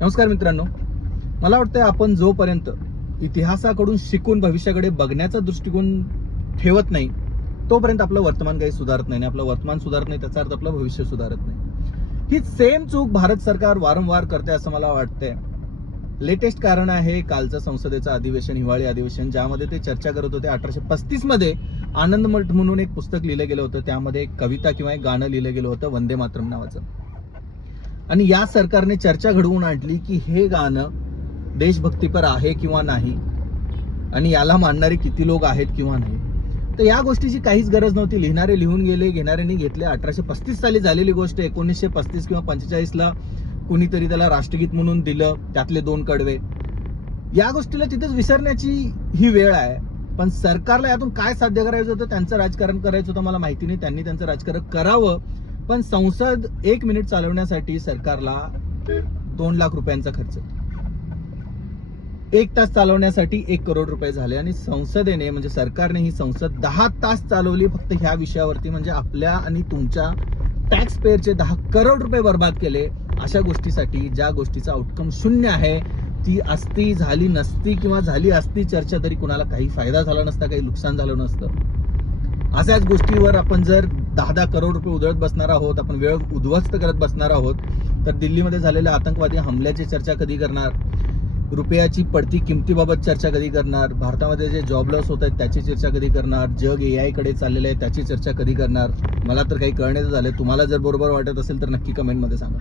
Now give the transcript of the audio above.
नमस्कार मित्रांनो, मला वाटतं आपण जोपर्यंत इतिहासाकडून शिकून भविष्याकडे बघण्याचा दृष्टिकोन ठेवत नाही तोपर्यंत आपलं वर्तमान काही सुधारत नाही. आपलं वर्तमान सुधारत नाही त्याचा अर्थ आपलं भविष्य सुधारत नाही. ही सेम चूक भारत सरकार वारंवार करते असं मला वाटतंय. लेटेस्ट कारण आहे कालचं संसदेचं अधिवेशन, हिवाळी अधिवेशन, ज्यामध्ये ते चर्चा करत होते. 1835 मध्ये आनंद मठ म्हणून एक पुस्तक लिहिलं गेलं होतं. त्यामध्ये एक कविता किंवा एक गाणं लिहिलं गेलं होतं, वंदे मातरम नावाचं. आणि या सरकारने चर्चा घडवून आणली की हे गाणं देशभक्तीपर आहे किंवा नाही, आणि याला मानणारे किती लोक आहेत किंवा नाही. तर या गोष्टीची काहीच गरज नव्हती. लिहिणारे लिहून गेले, घेणाऱ्यांनी घेतले. 1835 साली झालेली गोष्ट 1935 किंवा 45ला कुणीतरी त्याला राष्ट्रगीत म्हणून दिलं, त्यातले 2 कडवे. या गोष्टीला तिथेच विसरण्याची ही वेळ आहे. पण सरकारला यातून काय साध्य करायचं होतं, त्यांचं राजकारण करायचं होतं, मला माहिती नाही. त्यांनी त्यांचं राजकारण करावं, पण संसद 1 मिनिट चालवण्यासाठी सरकारला 2 लाख रुपयांचा खर्च, 1 तास चालवण्यासाठी 1 करोड रुपये झाले. आणि संसदेने म्हणजे सरकारने ही संसद 10 तास चालवली फक्त ह्या विषयावरती. म्हणजे आपल्या आणि तुमच्या टॅक्स पेअरचे 10 करोड रुपये बर्बाद केले अशा गोष्टीसाठी, ज्या गोष्टीचा आउटकम 0 आहे. ती असती, झाली नसती, किंवा झाली असती चर्चा तरी कुणाला काही फायदा झाला नसता, काही नुकसान झालं नसतं. अशाच गोष्टीवर आपण जर 10 करोड रुपये उधळत बसणार आहोत, आपण वेळ उद्ध्वस्त करत बसणार आहोत, तर दिल्लीमध्ये झालेल्या आतंकवादी हमल्याची चर्चा कधी करणार, रुपयाची पडती किमतीबाबत चर्चा कधी करणार, भारतामध्ये जे जॉब लॉस होत आहेत त्याची चर्चा कधी करणार, जग AI कडे चाललेलं आहे त्याची चर्चा कधी करणार. मला तर काही कळण्याचं झालंय. तुम्हाला जर बरोबर वाटत असेल तर नक्की कमेंटमध्ये सांगा.